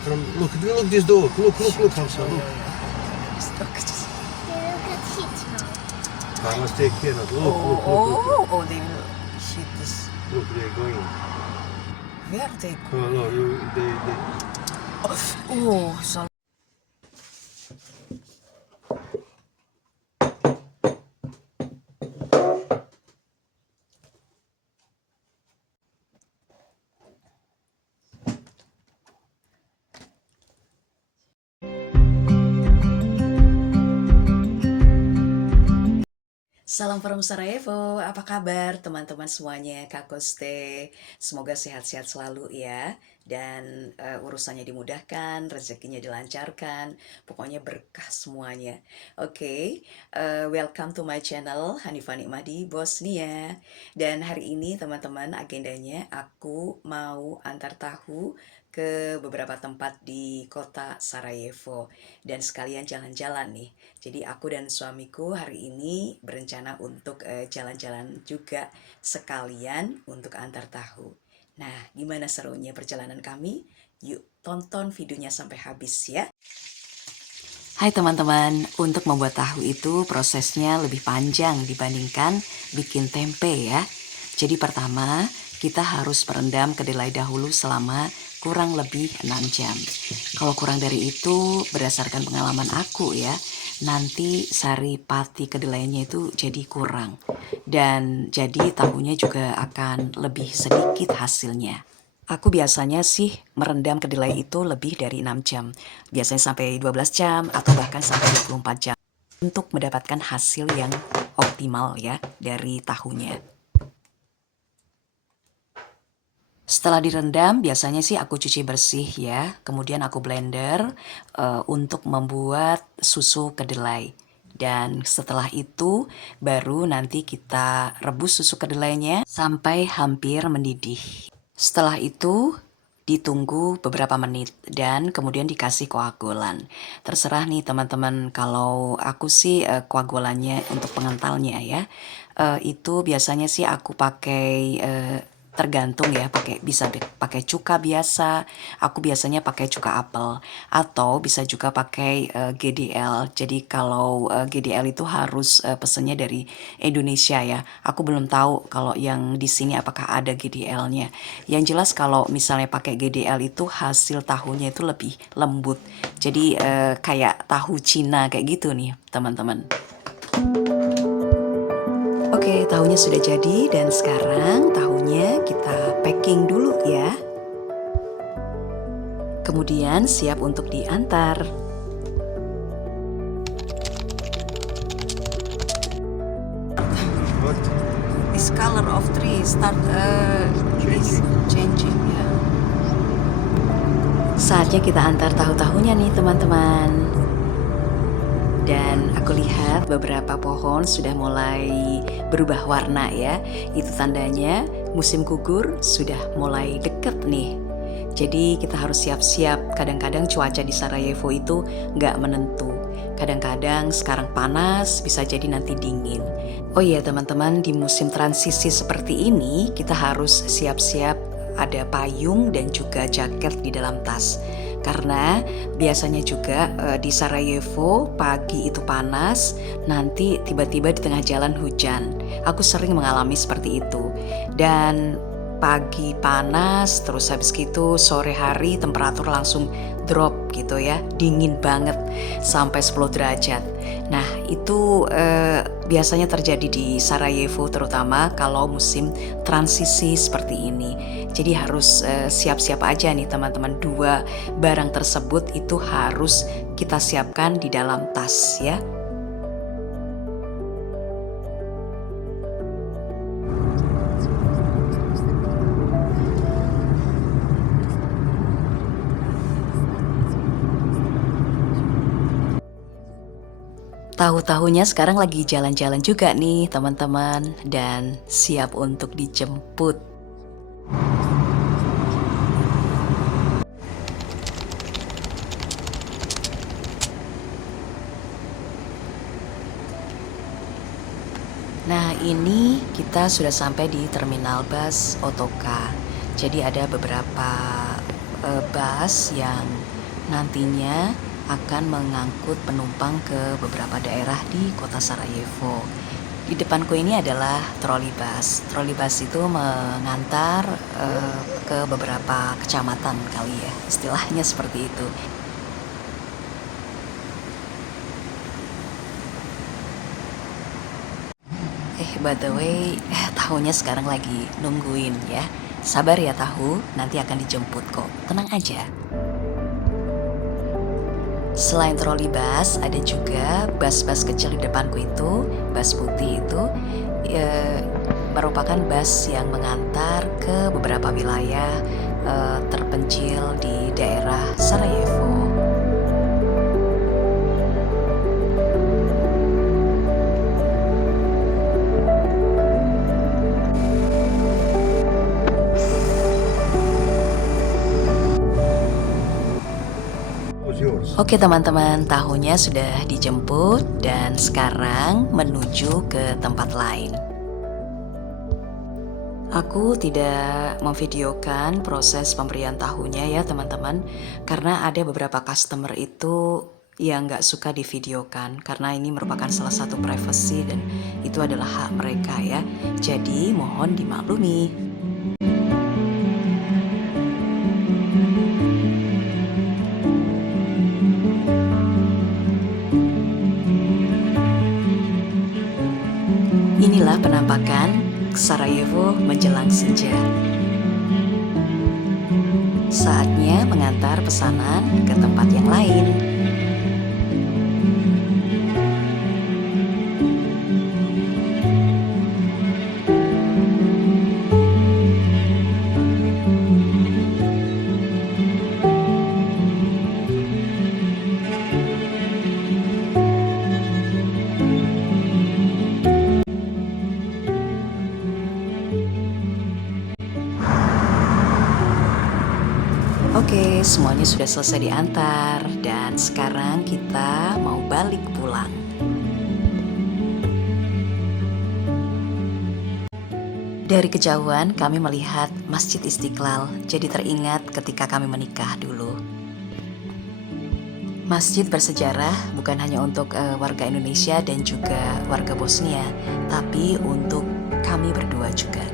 Look this door. Look, Hamza. Look. They will get hit now. I must take care of. Oh, they will hit this. Look, they're going. Where they go? No, they. Oh, so Salam from Sarajevo, apa kabar teman-teman semuanya, Kak Koste? Semoga sehat-sehat selalu ya, dan urusannya dimudahkan, rezekinya dilancarkan, pokoknya berkah semuanya. Oke, welcome to my channel, Hanifah Nikmadi Bosnia. Dan hari ini teman-teman agendanya aku mau antar tahu ke beberapa tempat di kota Sarajevo dan sekalian jalan-jalan nih. Jadi aku dan suamiku hari ini berencana untuk jalan-jalan juga sekalian untuk antar tahu. Nah, gimana serunya perjalanan kami? Yuk tonton videonya sampai habis ya. Hai teman-teman, untuk membuat tahu itu prosesnya lebih panjang dibandingkan bikin tempe ya. Jadi pertama, kita harus merendam kedelai dahulu selama kurang lebih 6 jam. Kalau kurang dari itu, berdasarkan pengalaman aku ya, nanti sari pati kedelainya itu jadi kurang. Dan jadi tahunya juga akan lebih sedikit hasilnya. Aku biasanya sih merendam kedelai itu lebih dari 6 jam. Biasanya sampai 12 jam atau bahkan sampai 24 jam. Untuk mendapatkan hasil yang optimal ya dari tahunya. Setelah direndam, biasanya sih aku cuci bersih ya. Kemudian aku blender untuk membuat susu kedelai. Dan setelah itu, baru nanti kita rebus susu kedelainya sampai hampir mendidih. Setelah itu, ditunggu beberapa menit dan kemudian dikasih koagulan. Terserah nih teman-teman, kalau aku sih koagulannya untuk pengentalnya ya. Itu biasanya sih aku pakai tergantung ya, bisa pakai cuka biasa. Aku biasanya pakai cuka apel atau bisa juga pakai GDL. Jadi kalau GDL itu harus pesennya dari Indonesia ya. Aku belum tahu kalau yang di sini apakah ada GDL-nya. Yang jelas kalau misalnya pakai GDL itu hasil tahunya itu lebih lembut. Jadi kayak tahu Cina kayak gitu nih teman-teman. Oke, tahunya sudah jadi dan sekarang tahunya kita packing dulu ya. Kemudian siap untuk diantar. What? This color of tree start changing ya. Saatnya kita antar tahu-tahunya nih teman-teman. Dan aku lihat beberapa pohon sudah mulai berubah warna ya. Itu tandanya musim gugur sudah mulai deket nih. Jadi kita harus siap-siap. Kadang-kadang cuaca di Sarajevo itu nggak menentu. Kadang-kadang sekarang panas, bisa jadi nanti dingin. Oh iya teman-teman, di musim transisi seperti ini kita harus siap-siap ada payung dan juga jaket di dalam tas. Karena biasanya juga di Sarajevo pagi itu panas, nanti tiba-tiba di tengah jalan hujan. Aku sering mengalami seperti itu. Dan pagi panas, terus habis gitu sore hari temperatur langsung drop gitu ya, dingin banget sampai 10 derajat. Nah itu biasanya terjadi di Sarajevo terutama kalau musim transisi seperti ini. Jadi harus siap-siap aja nih teman-teman, dua barang tersebut itu harus kita siapkan di dalam tas ya. Tahu-tahunya sekarang lagi jalan-jalan juga nih teman-teman dan siap untuk dijemput. Nah ini kita sudah sampai di terminal bus Otoka. Jadi ada beberapa bus yang nantinya akan mengangkut penumpang ke beberapa daerah di kota Sarajevo. Di depanku ini adalah troli bus. Troli bus itu mengantar ke beberapa kecamatan kali ya, istilahnya seperti itu. By the way, tahunya sekarang lagi nungguin ya. Sabar ya tahu, nanti akan dijemput kok. Tenang aja. Selain troli bus, ada juga bus-bus kecil di depanku itu, bus putih itu merupakan bus yang mengantar ke beberapa wilayah terpencil di daerah Sarajevo. Was yours. Oke teman-teman, tahunya sudah dijemput dan sekarang menuju ke tempat lain. Aku tidak memvideokan proses pemberian tahunya ya teman-teman, karena ada beberapa customer itu yang nggak suka divideokan, karena ini merupakan salah satu privacy dan itu adalah hak mereka ya. Jadi mohon dimaklumi. Inilah penampakan Sarajevo menjelang senja. Saatnya mengantar pesanan ke tempat yang lain. Oke, semuanya sudah selesai diantar dan sekarang kita mau balik pulang. Dari kejauhan kami melihat Masjid Istiqlal, jadi teringat ketika kami menikah dulu. Masjid bersejarah bukan hanya untuk warga Indonesia dan juga warga Bosnia, tapi untuk kami berdua juga.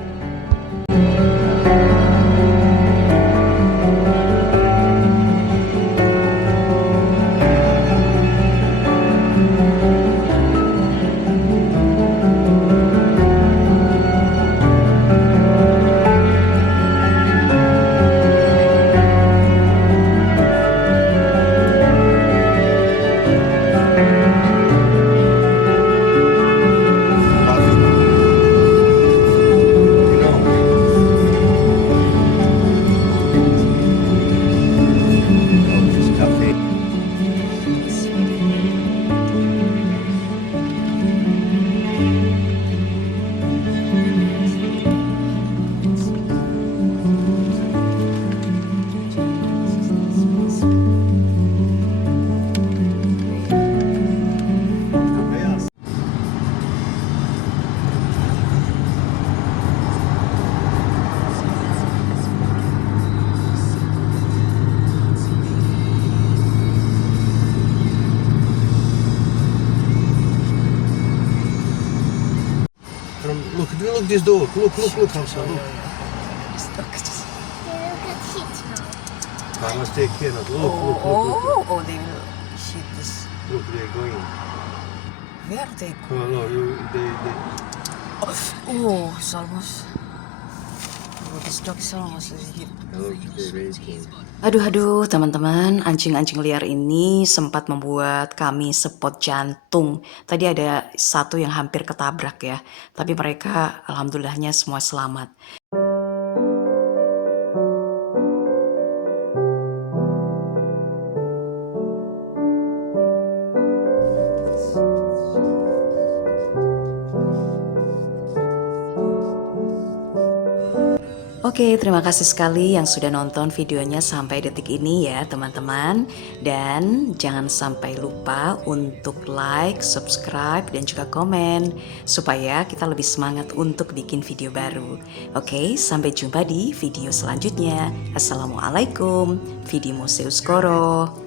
You know, oh, this cafe. Beyaz. Look this door. Look, Hamza, look. They will get hit now. Carlos, take care. Look. Oh, they will hit this. Look, they're going. Where they No, they. Oh, it's almost. Oh, this dog is almost hit. Look, they're racing. Aduh, teman-teman, anjing-anjing liar ini sempat membuat kami sepot jantung. Tadi ada satu yang hampir ketabrak ya, tapi mereka alhamdulillahnya semua selamat. Oke, terima kasih sekali yang sudah nonton videonya sampai detik ini ya teman-teman. Dan jangan sampai lupa untuk like, subscribe, dan juga komen supaya kita lebih semangat untuk bikin video baru. Oke, sampai jumpa di video selanjutnya. Assalamualaikum. Vidi Museus Koro.